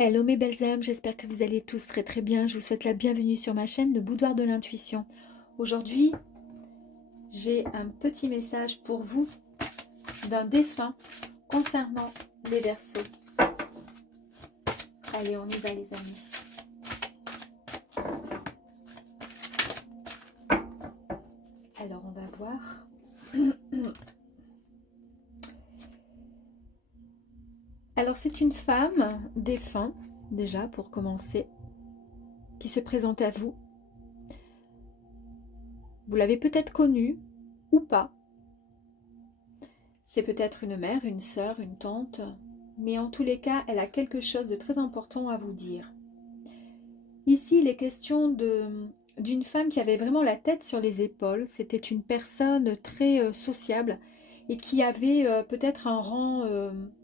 Hello mes belles âmes, j'espère que vous allez tous très très bien. Je vous souhaite la bienvenue sur ma chaîne, le Boudoir de l'intuition. Aujourd'hui, j'ai un petit message pour vous d'un défunt concernant les Verseaux. Allez, on y va les amis. Alors, on va voir. Alors, c'est une femme défunt, déjà pour commencer, qui se présente à vous. Vous l'avez peut-être connue ou pas. C'est peut-être une mère, une sœur, une tante, mais en tous les cas, elle a quelque chose de très important à vous dire. Ici, il est question d'une femme qui avait vraiment la tête sur les épaules. C'était une personne très sociable et qui avait peut-être un rang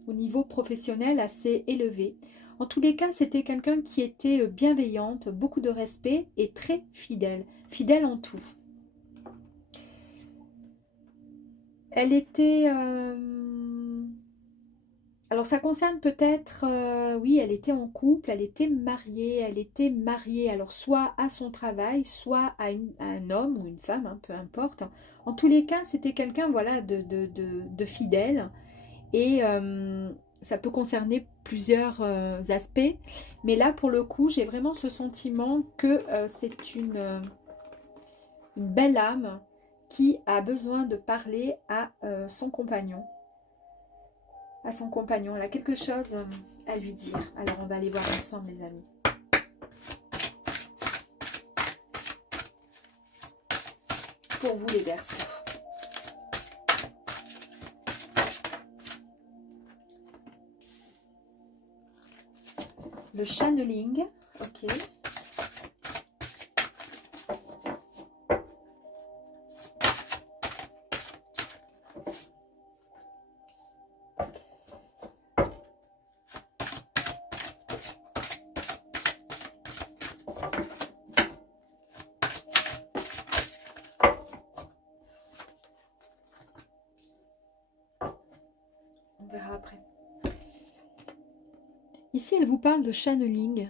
au niveau professionnel assez élevé. En tous les cas, c'était quelqu'un qui était bienveillante, beaucoup de respect et très fidèle, fidèle en tout. Elle était... Alors ça concerne peut-être, oui, elle était en couple, elle était mariée, alors soit à son travail, soit à un homme ou une femme, hein, peu importe. En tous les cas, c'était quelqu'un, voilà, de fidèle. Et ça peut concerner plusieurs aspects. Mais là, pour le coup, j'ai vraiment ce sentiment que c'est une belle âme qui a besoin de parler à son compagnon. Elle a quelque chose à lui dire. Alors, on va aller voir ensemble, les amis. Pour vous, les Verseaux. Le channeling, ok. On verra après. Ici, elle vous parle de channeling.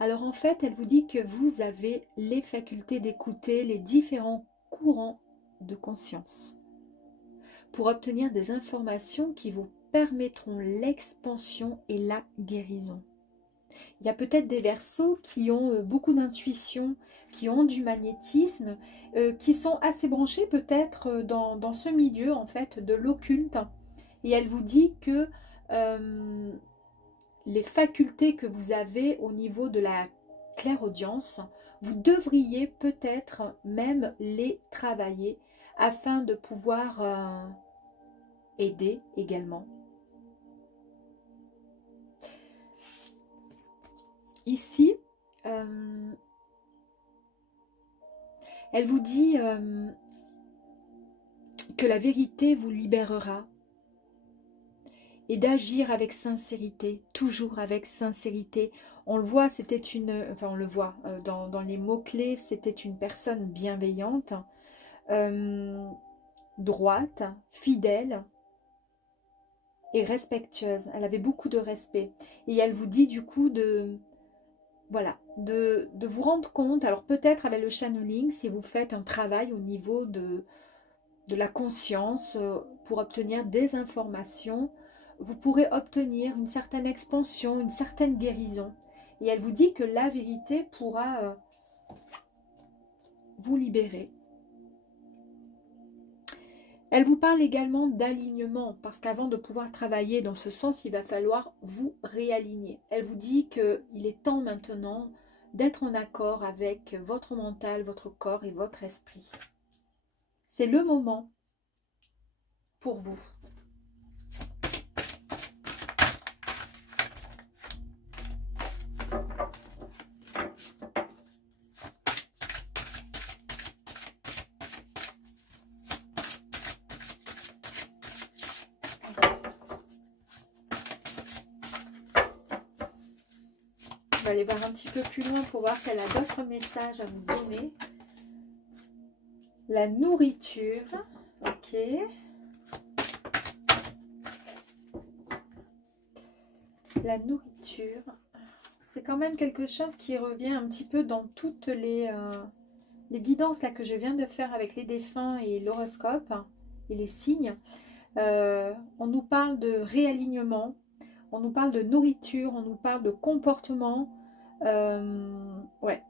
Alors en fait, elle vous dit que vous avez les facultés d'écouter les différents courants de conscience pour obtenir des informations qui vous permettront l'expansion et la guérison. Il y a peut-être des Verseaux qui ont beaucoup d'intuition, qui ont du magnétisme, qui sont assez branchés peut-être dans ce milieu en fait de l'occulte. Et elle vous dit que les facultés que vous avez au niveau de la clairaudience, vous devriez peut-être même les travailler afin de pouvoir aider également. Ici, elle vous dit que la vérité vous libérera et d'agir avec sincérité, toujours avec sincérité. On le voit, c'était une... Enfin, on le voit dans les mots-clés, c'était une personne bienveillante, droite, fidèle et respectueuse. Elle avait beaucoup de respect. Et elle vous dit du coup voilà, de vous rendre compte, alors peut-être avec le channeling, si vous faites un travail au niveau de la conscience pour obtenir des informations, vous pourrez obtenir une certaine expansion, une certaine guérison. Et elle vous dit que la vérité pourra vous libérer. Elle vous parle également d'alignement, parce qu'avant de pouvoir travailler dans ce sens, il va falloir vous réaligner. Elle vous dit qu'il est temps maintenant d'être en accord avec votre mental, votre corps et votre esprit. C'est le moment pour vous. On va aller voir un petit peu plus loin pour voir si elle a d'autres messages à vous donner. La nourriture, ok. La nourriture. c'est quand même quelque chose qui revient un petit peu dans toutes les guidances là, que je viens de faire avec les défunts et l'horoscope et les signes. On nous parle de réalignement, on nous parle de nourriture, on nous parle de comportement. Ouais.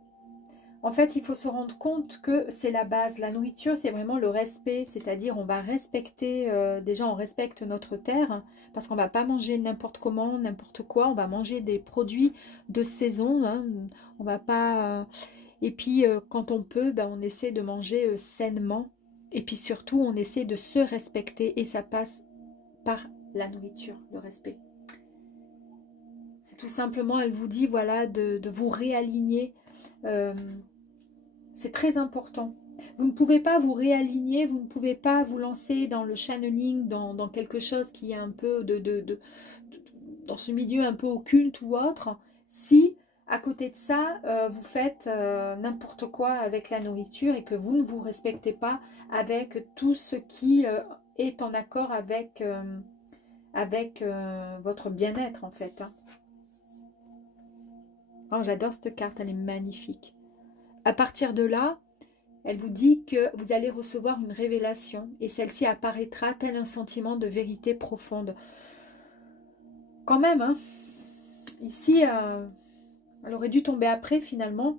En fait, il faut se rendre compte que c'est la base. La nourriture, c'est vraiment le respect. C'est-à-dire, on va respecter, déjà, on respecte notre terre, parce qu'on ne va pas manger n'importe comment, n'importe quoi. On va manger des produits de saison. Hein. On va pas... Et puis, quand on peut, ben, on essaie de manger sainement. Et puis surtout, on essaie de se respecter. Et ça passe par la nourriture, le respect. C'est tout simplement, elle vous dit, voilà, de vous réaligner. C'est très important. Vous ne pouvez pas vous réaligner, vous ne pouvez pas vous lancer dans le channeling, dans quelque chose qui est un peu dans ce milieu un peu occulte ou autre, si à côté de ça, vous faites n'importe quoi avec la nourriture et que vous ne vous respectez pas avec tout ce qui est en accord avec, votre bien-être en fait. Hein. Oh, j'adore cette carte, elle est magnifique. À partir de là, elle vous dit que vous allez recevoir une révélation et celle-ci apparaîtra tel un sentiment de vérité profonde. Quand même, hein, ici, elle aurait dû tomber après finalement.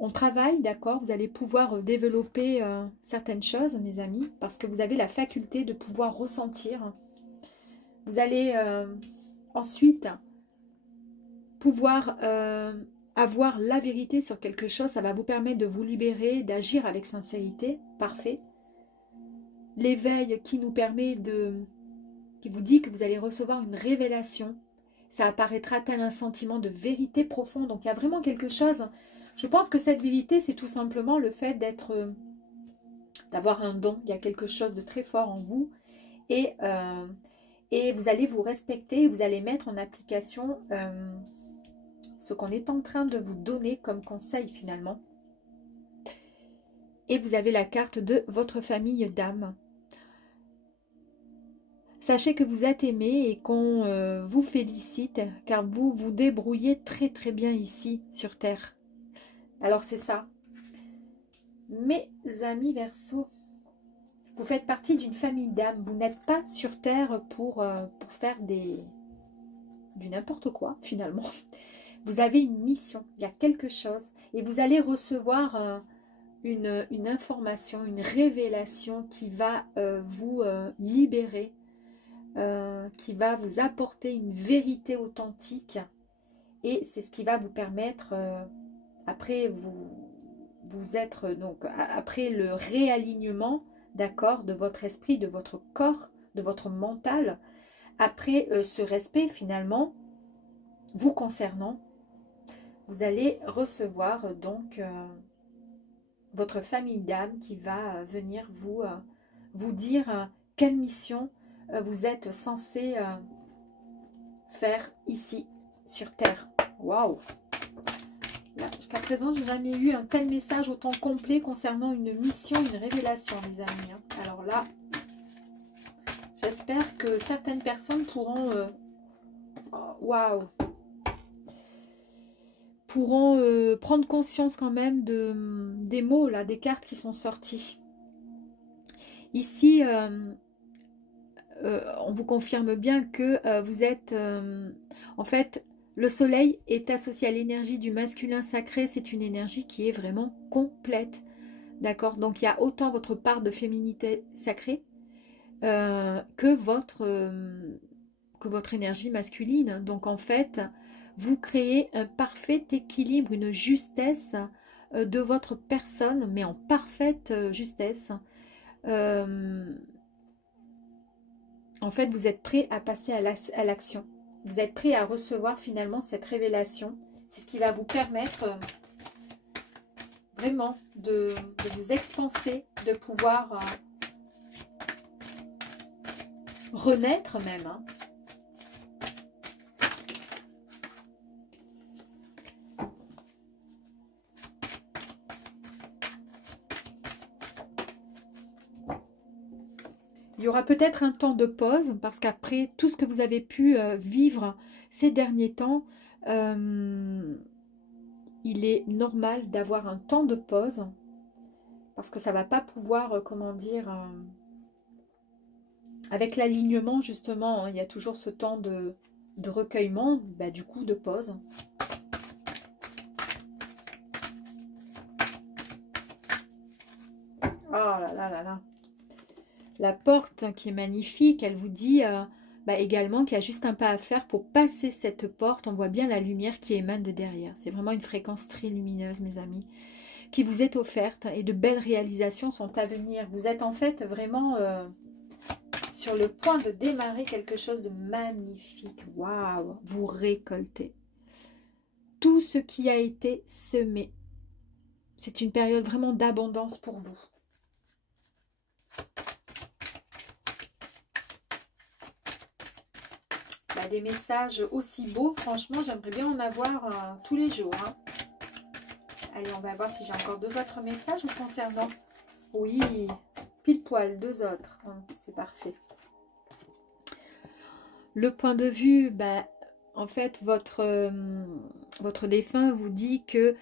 On travaille, d'accord, vous allez pouvoir développer certaines choses, mes amis, parce que vous avez la faculté de pouvoir ressentir. Vous allez ensuite pouvoir... avoir la vérité sur quelque chose, ça va vous permettre de vous libérer, d'agir avec sincérité, parfait. L'éveil qui nous permet qui vous dit que vous allez recevoir une révélation, ça apparaîtra tel un sentiment de vérité profonde. Donc il y a vraiment quelque chose. Je pense que cette vérité, c'est tout simplement le fait d'avoir un don. Il y a quelque chose de très fort en vous et vous allez vous respecter, vous allez mettre en application ce qu'on est en train de vous donner comme conseil finalement. Et vous avez la carte de votre famille d'âme. Sachez que vous êtes aimé et qu'on vous félicite car vous vous débrouillez très très bien ici sur Terre. Alors c'est ça. Mes amis Verseaux, vous faites partie d'une famille d'âme. Vous n'êtes pas sur Terre pour faire du n'importe quoi finalement. Vous avez une mission, il y a quelque chose et vous allez recevoir une information, une révélation qui va vous libérer, qui va vous apporter une vérité authentique et c'est ce qui va vous permettre, après après le réalignement, d'accord, de votre esprit, de votre corps, de votre mental, après ce respect finalement vous concernant, vous allez recevoir donc votre famille d'âme qui va venir vous dire quelle mission vous êtes censé faire ici sur Terre. Waouh! Jusqu'à présent, j'ai jamais eu un tel message autant complet concernant une mission, une révélation, les amis. Hein. Alors là, j'espère que certaines personnes pourront... waouh! Pourront prendre conscience quand même des mots, là, des cartes qui sont sorties. Ici, on vous confirme bien que vous êtes... en fait, le soleil est associé à l'énergie du masculin sacré. C'est une énergie qui est vraiment complète. D'accord? Donc, il y a autant votre part de féminité sacrée que votre énergie masculine. Donc, en fait... vous créez un parfait équilibre, une justesse de votre personne, mais en parfaite justesse. En fait, vous êtes prêt à passer à l'action. Vous êtes prêt à recevoir finalement cette révélation. C'est ce qui va vous permettre vraiment de vous expanser, de pouvoir renaître même, hein. Il y aura peut-être un temps de pause parce qu'après tout ce que vous avez pu vivre ces derniers temps, Il est normal d'avoir un temps de pause parce que ça ne va pas pouvoir, comment dire, avec l'alignement justement, hein, il y a toujours ce temps de recueillement, bah, du coup de pause. Oh là là là là. La porte qui est magnifique, elle vous dit bah, également qu'il y a juste un pas à faire pour passer cette porte. On voit bien la lumière qui émane de derrière. C'est vraiment une fréquence très lumineuse, mes amis, qui vous est offerte et de belles réalisations sont à venir. Vous êtes en fait vraiment sur le point de démarrer quelque chose de magnifique. Waouh! Vous récoltez tout ce qui a été semé. C'est une période vraiment d'abondance pour vous. Bah, des messages aussi beaux, franchement, j'aimerais bien en avoir tous les jours. Hein. Allez, on va voir si j'ai encore 2 autres messages vous concernant. Oui, pile poil, 2 autres. C'est parfait. Le point de vue, bah, en fait, votre défunt vous dit que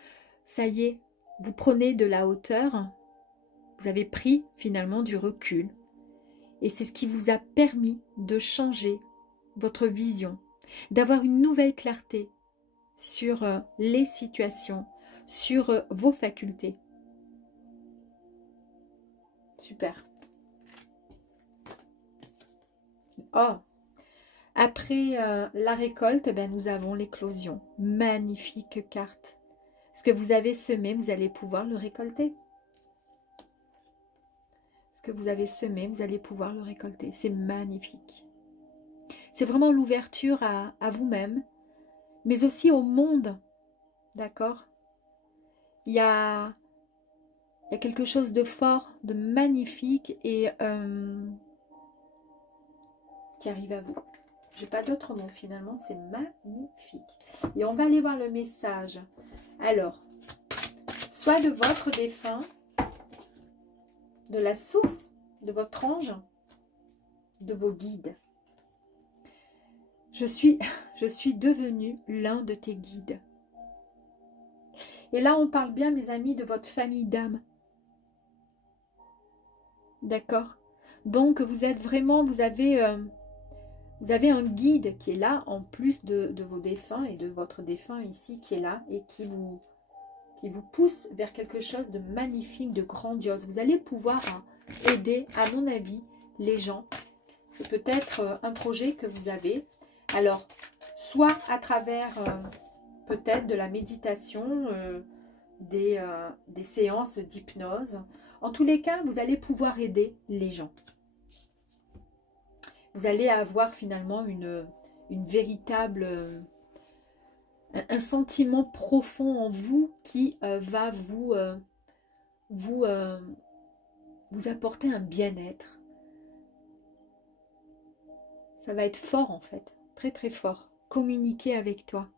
ça y est, vous prenez de la hauteur, vous avez pris finalement du recul. Et c'est ce qui vous a permis de changer votre vision, d'avoir une nouvelle clarté sur les situations, sur vos facultés. Super. Oh, après la récolte, ben, nous avons l'éclosion. Magnifique carte. Ce que vous avez semé, vous allez pouvoir le récolter. Ce que vous avez semé, vous allez pouvoir le récolter. C'est magnifique. C'est vraiment l'ouverture à vous-même, mais aussi au monde. D'accord ? Il y a quelque chose de fort, de magnifique et qui arrive à vous. J'ai pas d'autre mot finalement, c'est magnifique. Et on va aller voir le message. Alors, soit de votre défunt, de la source, de votre ange, de vos guides. Je suis devenue l'un de tes guides. Et là, on parle bien, mes amis, de votre famille d'âme. D'accord? Donc, vous êtes vraiment, vous avez un guide qui est là, en plus de vos défunts et de votre défunt ici qui est là et qui vous pousse vers quelque chose de magnifique, de grandiose. Vous allez pouvoir aider, à mon avis, les gens. C'est peut-être un projet que vous avez. Alors, soit à travers peut-être de la méditation, des séances d'hypnose. En tous les cas, vous allez pouvoir aider les gens. Vous allez avoir finalement une véritable... un sentiment profond en vous qui va vous apporter un bien-être. Ça va être fort en fait, très très fort. Communiquer avec toi.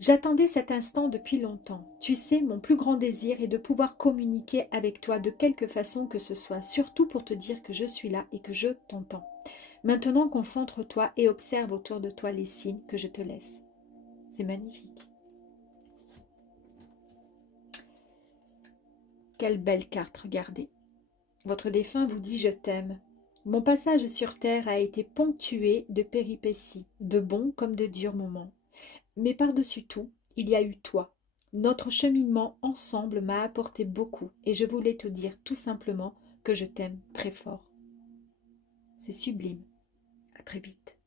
J'attendais cet instant depuis longtemps. Tu sais, mon plus grand désir est de pouvoir communiquer avec toi de quelque façon que ce soit, surtout pour te dire que je suis là et que je t'entends. Maintenant, concentre-toi et observe autour de toi les signes que je te laisse. C'est magnifique. Quelle belle carte, regardez. Votre défunt vous dit « Je t'aime ». Mon passage sur terre a été ponctué de péripéties, de bons comme de durs moments. Mais par-dessus tout, il y a eu toi. Notre cheminement ensemble m'a apporté beaucoup et je voulais te dire tout simplement que je t'aime très fort. C'est sublime. À très vite.